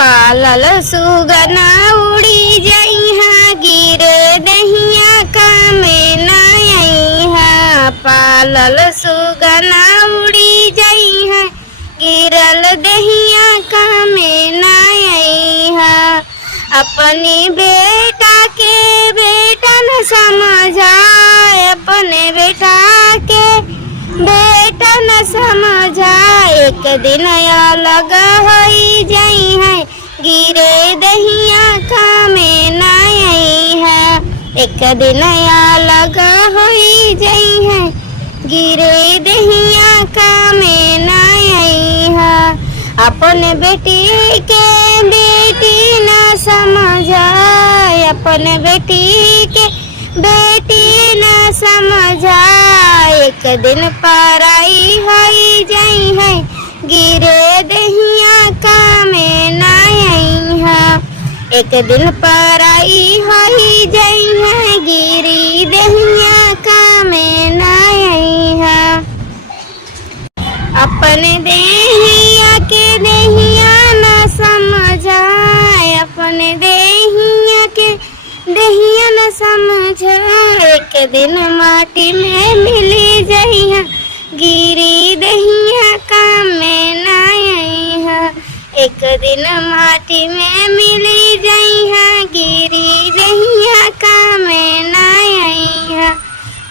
पालल सुगना उड़ी जइहा गिरे दहिया कामे ना अइहा। पालल सुगना उड़ी जइहा गिरल दहिया कामे ना अइहा। अपनी बेटा के बेटा न समझाए, अपने बेटा के बेटा न समझा। एक दिन अलग होई जाई है गिरे दहिया कामे ना अइहा। एक दिन अलग होई जाई है गिरे दहिया कामे ना अइहा। अपने बेटी के बेटी न समझाए, अपने बेटी के बेटी न समझा। एक दिन पराई होई जाई है गिरे दहिया कामे ना अइहा। एक दिन पराई होई जाई है गिरी दहिया कामे ना अइहा। अपने देहिया के देहिया न समझाए, अपने देहिया के देहिया न समझाए। एक दिन माटी में मिली जइहा गिरी दहिया कामे ना अइहा। एक दिन माटी में मिली जइहा गिरी दहिया कामे ना अइहा।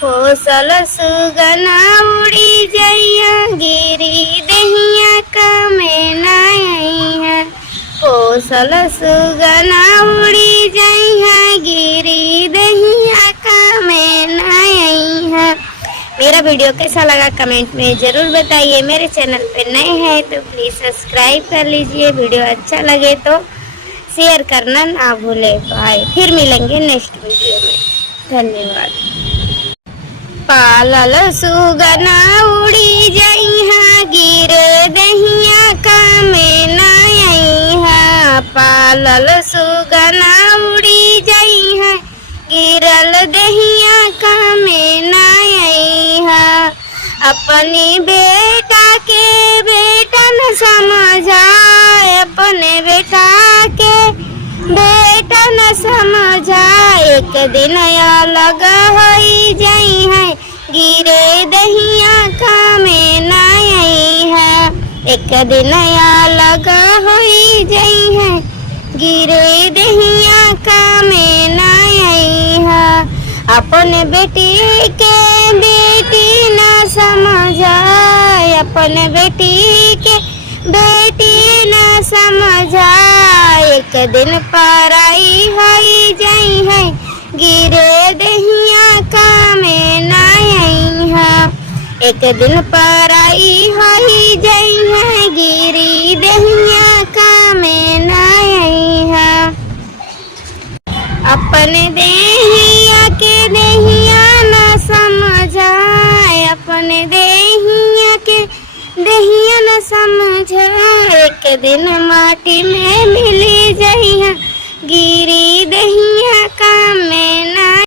पोसल सुगना उड़ी जइहा गिरी दहिया कामे ना अइहा। पोसल सुगना उड़ी जइहा गिरी दहिया कामे ना अइहा। मेरा वीडियो कैसा लगा कमेंट में ज़रूर बताइए। मेरे चैनल पे नए हैं तो प्लीज़ सब्सक्राइब कर लीजिए। वीडियो अच्छा लगे तो शेयर करना ना भूलें। बाय, फिर मिलेंगे नेक्स्ट वीडियो में। धन्यवाद। पालल सुगना उड़ी जइहा गिरे दहिया कामे ना अइहा। पालल सुगना उड़ी जइहा गिरल दहिया कामे ना अइहा। अपनी बेटा के बेटा न समझाए, अपने बेटा के बेटा न समझा। एक दिन अलग होई जाई है गिरे दहिया कामे ना अइहा। एक दिन अलग होई जाई है गिरे दहिया कामे ना अइहा। अपने बेटी के बेटी न समझाए, अपने बेटी के बेटी न समझा। एक दिन पराई होई जाई है गिरे दहिया कामे ना अइहा। एक दिन पराई होई जाई है गिरी दहिया कामे ना अइहा। अपने देहिया के देहिया न समझाए, अपने देहिया के देहिया न समझाए। एक दिन माटी में मिली जइहा गिरी दहिया